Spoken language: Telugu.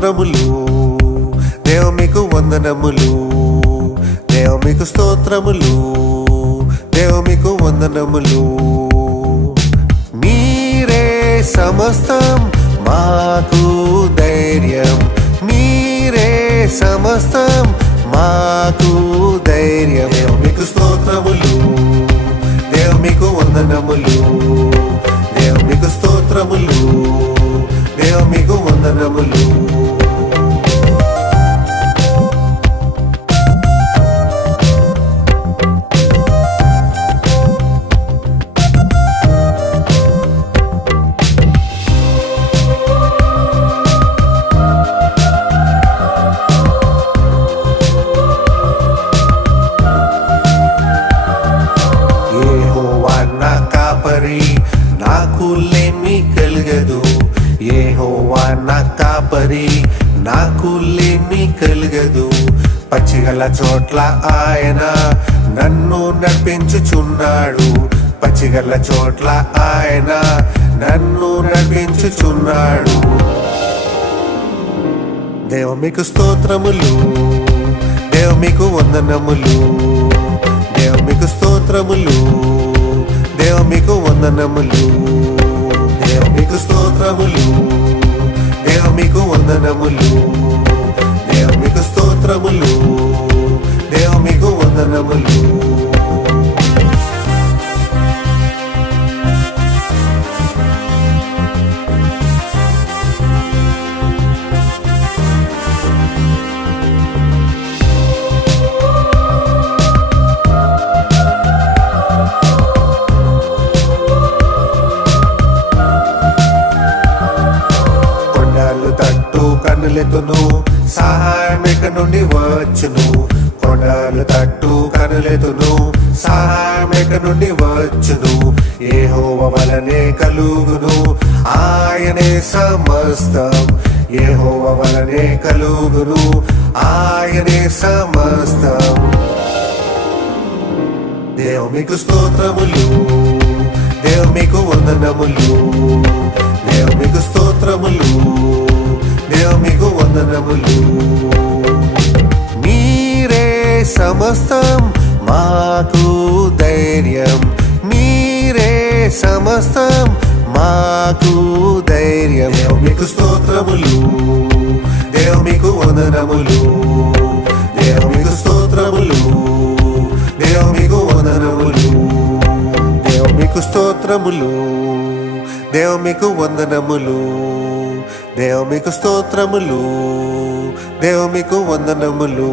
స్తోత్రములు, దేవ మీకు వందనములు, దేవ మీకు స్తోత్రములు, దేవ మీకు వందనములు. మీరే సమస్తం మాకు ధైర్యం, మీరే సమస్తం మాకు ధైర్యం. దేవ మీకు స్తోత్రములు, దేవ మీకు వందనములు, దేవ మీకు స్తోత్రములు, దేవ మీకు వందనములు. యెహోవా నా కాపరి, నాకు లేమి కలగదు. యెహోవా నా కాపరి, నాకు లేమి కలగదు. పచ్చిగల చోట్ల ఆయన నన్ను నడిపించుచున్నాడు, పచ్చిగల చోట్ల ఆయన నన్ను నడిపించుచున్నాడు. దేవ మీకు స్తోత్రములు, దేవ మీకు వందనములు, దేవ మీకు స్తోత్రములు, దేవ మీకు వందనములు, దేవ మీకు స్తోత్రములు, దేవ మీకు వందనములు, దేవ మీకు స్తోత్రములు, దేవ మీకు వందనములు. కొండలు తట్టు కనులెత్తును, సహాయం ఎక్కడి నుండి వచ్చును. కొండలు తట్టు కనులెత్తును, సహాయం ఎక్కడి నుండి వచ్చును. యెహోవా వలనే కలుగును, ఆయనే సమస్తం. యెహోవా వలనే కలుగును, ఆయనే సమస్తం. దేవ మీకు స్తోత్రములు, దేవ మీకు వందనములు, దేవ మీకు స్తోత్రములు, దేవ మీకు వందనములు. మీరే సమస్తం మాకు ధైర్యం, మీరే సమస్తం మాకు ధైర్యం. దేవ మీకు స్తోత్రములు, దేవ మీకు వందనములు, దేవ మీకు స్తోత్రములు, దేవ మీకు వందనములు, దేవ మీకు స్తోత్రములు, దేవ మీకు వందనములు, దేవ మీకు స్తోత్రములు, దేవ మీకు వందనములు.